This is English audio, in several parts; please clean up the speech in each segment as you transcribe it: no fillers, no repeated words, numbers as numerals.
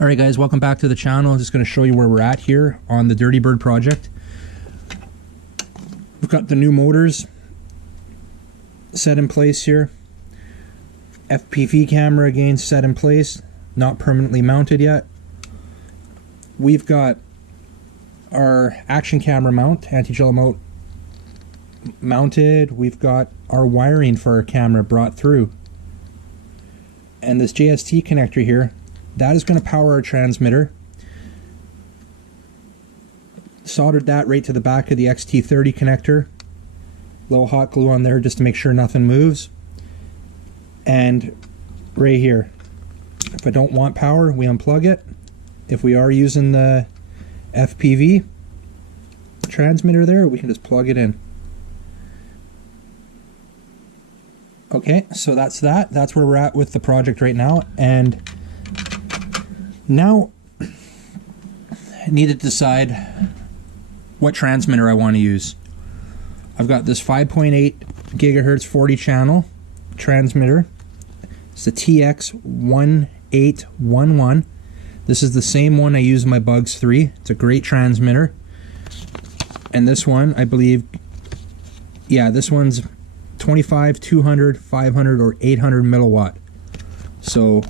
Alright guys, welcome back to the channel. I'm just going to show you where we're at here on the Dirty Bird project. We've got the new motors set in place here. FPV camera again set in place, not permanently mounted yet. We've got our action camera mount, anti-gel mount mounted. We've got our wiring for our camera brought through. And this JST connector here, that is going to power our transmitter. Soldered that right to the back of the XT30 connector. Little hot glue on there just to make sure nothing moves. And right here, if I don't want power, we unplug it. If we are using the FPV transmitter there, we can just plug it in. Okay, so that's that. That's where we're at with the project right now. And now I need to decide what transmitter I want to use. I've got this 5.8 gigahertz 40 channel transmitter. It's the Pt.6 This is the same one I use in my Bugs 3. It's a great transmitter. And this one, I believe, yeah, this one's 25, 200, 500, or 800 milliwatt. So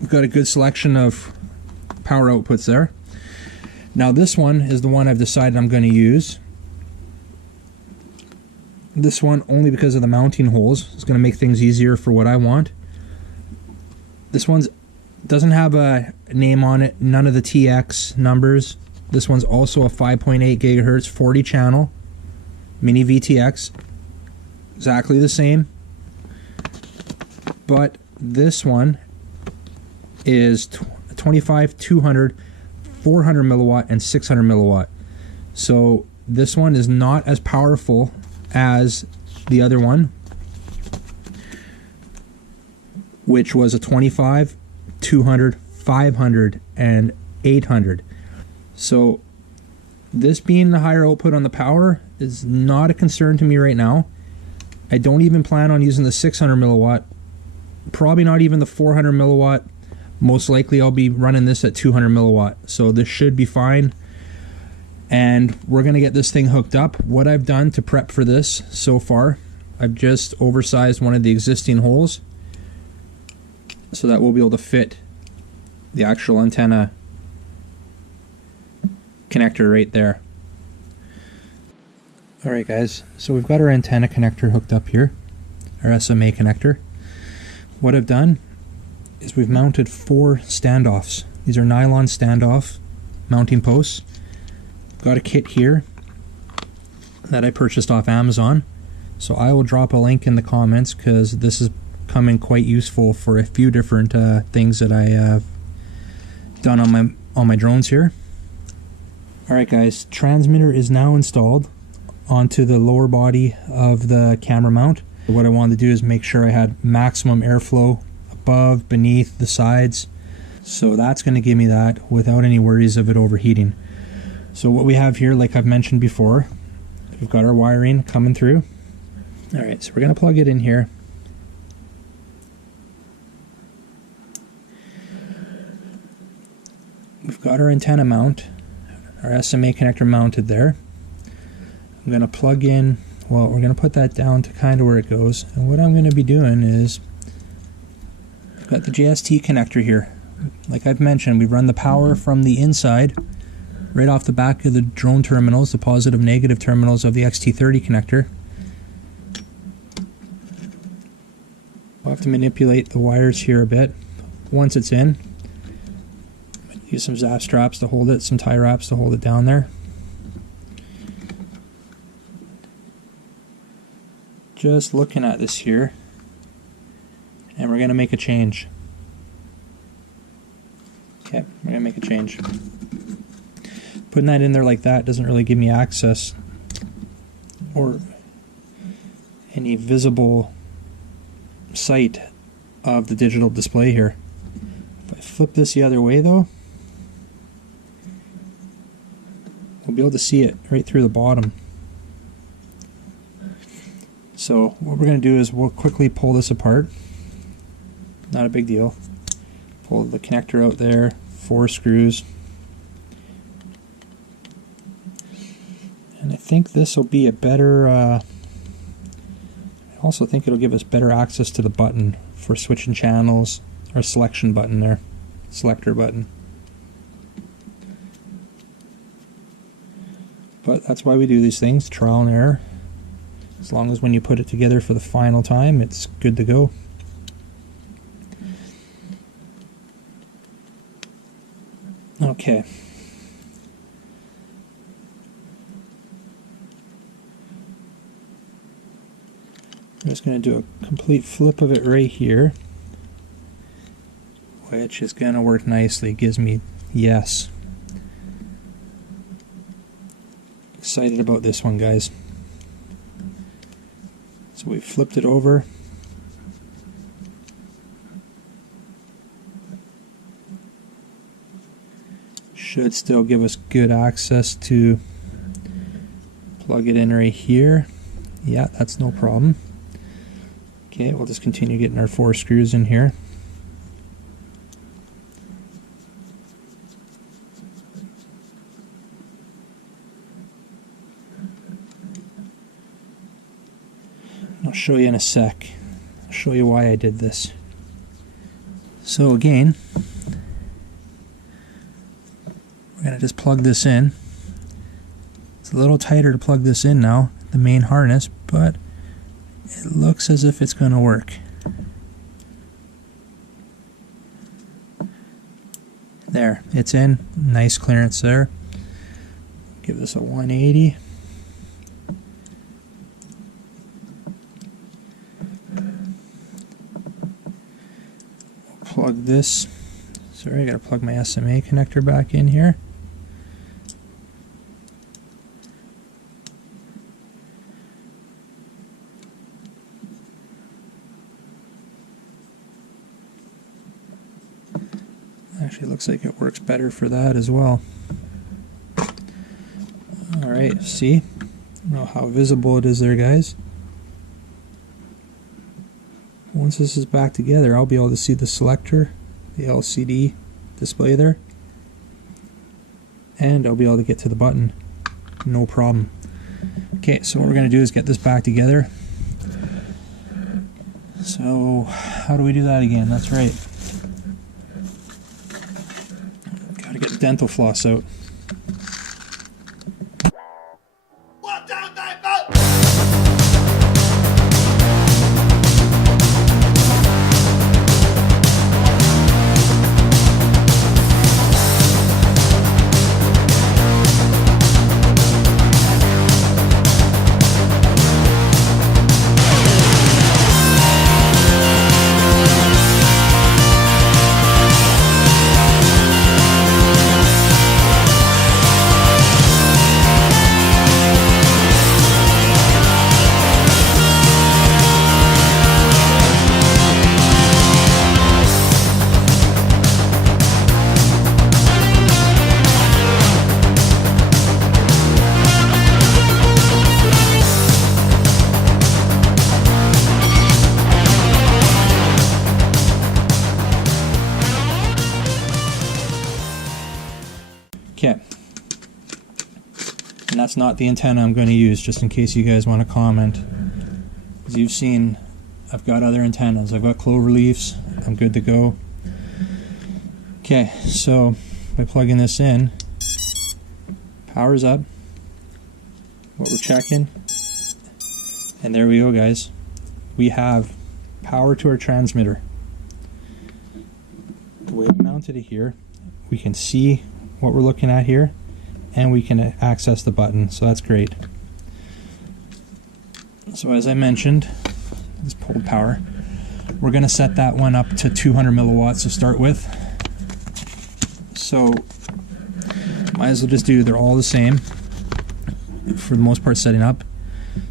we've got a good selection of power outputs there. Now this one is the one I've decided I'm going to use. This one only because of the mounting holes. It's going to make things easier for what I want. This one doesn't have a name on it, none of the TX numbers. This one's also a 5.8 gigahertz 40 channel mini VTX. Exactly the same. But this one is 25, 200, 400 milliwatt, and 600 milliwatt. So this one is not as powerful as the other one, which was a 25, 200, 500, and 800. So this being the higher output on the power is not a concern to me right now. I don't even plan on using the 600 milliwatt, probably not even the 400 milliwatt. Most likely I'll be running this at 200 milliwatt. So this should be fine. And we're going to get this thing hooked up. What I've done to prep for this so far, I've just oversized one of the existing holes so that we'll be able to fit the actual antenna connector right there. Alright guys, so we've got our antenna connector hooked up here, our SMA connector. What I've done is we've mounted 4 standoffs. These are nylon standoff mounting posts. Got a kit here that I purchased off Amazon, so I will drop a link in the comments because this is coming quite useful for a few different things that I have done on my drones here. Alright guys, transmitter is now installed onto the lower body of the camera mount. What I wanted to do is make sure I had maximum airflow above, beneath, the sides. So that's going to give me that without any worries of it overheating. So what we have here, like I've mentioned before, we've got our wiring coming through. Alright, so we're going to plug it in here. We've got our antenna mount, our SMA connector mounted there. I'm going to plug in, well, we're going to put that down to kind of where it goes. And what I'm going to be doing is, I've got the JST connector here. Like I've mentioned, we run the power from the inside, right off the back of the drone terminals, the positive negative terminals of the XT30 connector. We'll have to manipulate the wires here a bit. Once it's in, use some zap straps to hold it, some tie wraps to hold it down there. Just looking at this here, and we're going to make a change. Okay, we're going to make a change. Putting that in there like that doesn't really give me access or any visible sight of the digital display here. If I flip this the other way though, we'll be able to see it right through the bottom. So what we're going to do is we'll quickly pull this apart. Not a big deal. Pull the connector out there, 4 screws. And I think this will be a better, I also think it'll give us better access to the button for switching channels, our selection button there, selector button. But that's why we do these things, trial and error. As long as when you put it together for the final time, it's good to go. Okay. I'm just going to do a complete flip of it right here, which is going to work nicely. It gives me yes. Excited about this one, guys. So we flipped it over. Should still give us good access to plug it in right here. Yeah, that's no problem. Okay, we'll just continue getting our 4 screws in here. I'll show you in a sec. I'll show you why I did this. So again, we're going to just plug this in. It's a little tighter to plug this in now, the main harness, but it looks as if it's going to work. There, it's in. Nice clearance there. Give this a 180. Plug this. Sorry, I gotta plug my SMA connector back in here. Actually, looks like it works better for that as well. Alright, see? I don't know how visible it is there, guys. Once this is back together, I'll be able to see the selector, the LCD display there, and I'll be able to get to the button. No problem. Okay, so what we're going to do is get this back together. So, how do we do that again? That's right. Gotta get the dental floss out. Okay, and that's not the antenna I'm going to use, just in case you guys want to comment. As you've seen, I've got other antennas. I've got clover leaves. I'm good to go. Okay, so by plugging this in, power's up. What we're checking, and there we go, guys. We have power to our transmitter. The way we mounted it here, we can see what we're looking at here, and we can access the button, so that's great. So as I mentioned, this pulled power, we're going to set that one up to 200 milliwatts to start with. So might as well just do, they're all the same for the most part setting up.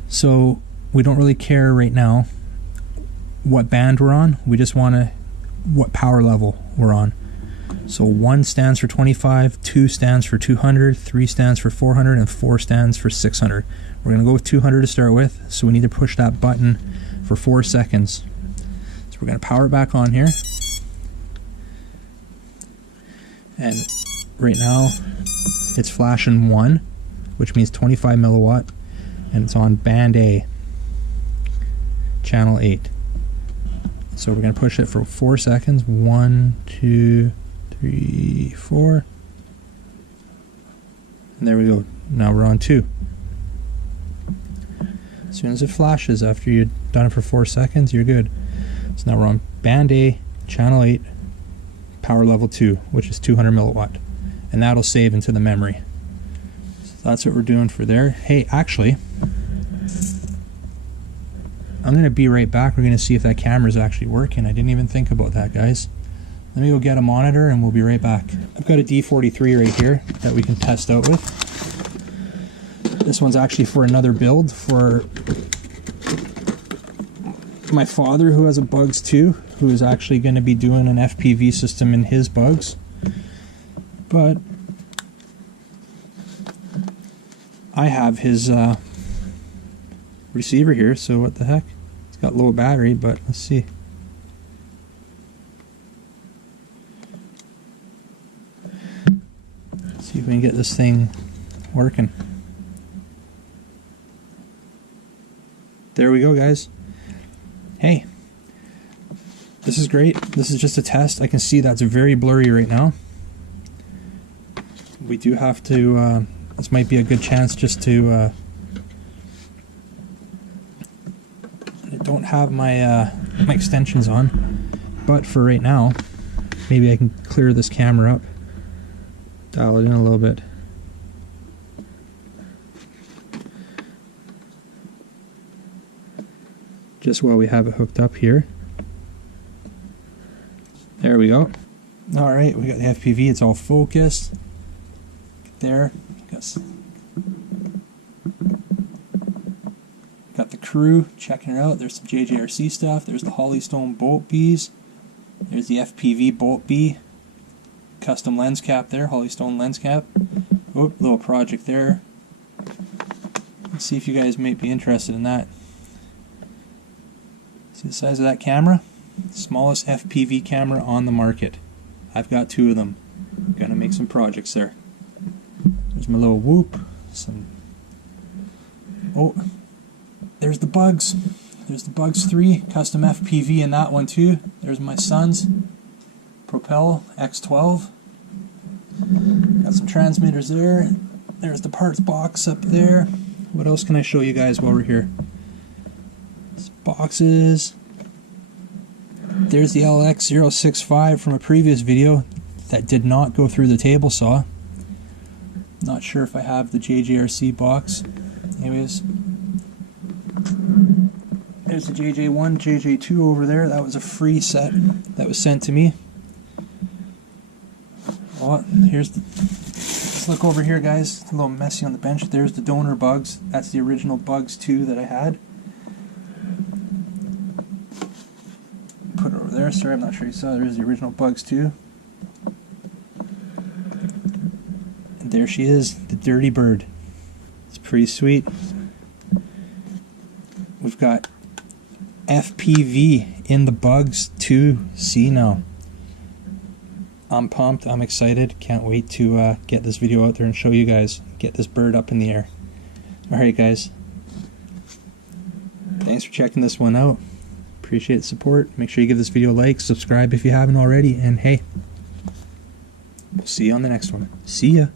So we don't really care right now what band we're on, we just want to what power level we're on. So 1 stands for 25, 2 stands for 200, 3 stands for 400, and 4 stands for 600. We're going to go with 200 to start with, so we need to push that button for 4 seconds. So we're going to power it back on here. And right now it's flashing 1, which means 25 milliwatt, and it's on band A, channel 8. So we're going to push it for 4 seconds. 1, 2, 3, 4. And there we go. Now we're on 2. As soon as it flashes after you've done it for 4 seconds, you're good. So now we're on band A, channel 8, power level 2, which is 200 milliwatt. And that'll save into the memory. So that's what we're doing for there. Hey, actually, I'm going to be right back. We're going to see if that camera's actually working. I didn't even think about that, guys. Let me go get a monitor and we'll be right back. I've got a D43 right here that we can test out with. This one's actually for another build for my father, who has a Bugs 2, who is actually going to be doing an FPV system in his Bugs. But I have his receiver here, so what the heck? It's got low battery, but let's see. Let's see if we can get this thing working. There we go, guys. Hey, this is great. This is just a test. I can see that's very blurry right now. We do have to, this might be a good chance just to, I don't have my, my extensions on, but for right now, maybe I can clear this camera up, dial it in a little bit. Just while we have it hooked up here. There we go. Alright, we got the FPV, it's all focused. There. Got the crew checking it out. There's some JJRC stuff. There's the Holystone bolt bees. There's the FPV bolt bee. Custom lens cap there, Holystone lens cap. Oh, little project there. Let's see if you guys might be interested in that. See the size of that camera? Smallest FPV camera on the market. I've got 2 of them. Gonna make some projects there. There's my little whoop. Oh, there's the Bugs. There's the Bugs 3 custom FPV in that one too. There's my son's Propel X12. Got some transmitters there. There's the parts box up there. What else can I show you guys while we're here? Boxes. There's the LX065 from a previous video that did not go through the table saw. Not sure if I have the JJRC box. Anyways, there's the JJ1, JJ2 over there. That was a free set that was sent to me. Oh, here's the, let's look over here, guys. It's a little messy on the bench. There's the donor Bugs. That's the original Bugs 2 that I had. Put it over there. Sorry, I'm not sure you saw. There's the original Bugs 2. And there she is, the Dirty Bird. It's pretty sweet. We've got FPV in the Bugs 2C now. I'm pumped. I'm excited. Can't wait to get this video out there and show you guys. Get this bird up in the air. Alright, guys. Thanks for checking this one out. Appreciate the support. Make sure you give this video a like, subscribe if you haven't already, and hey, we'll see you on the next one. See ya.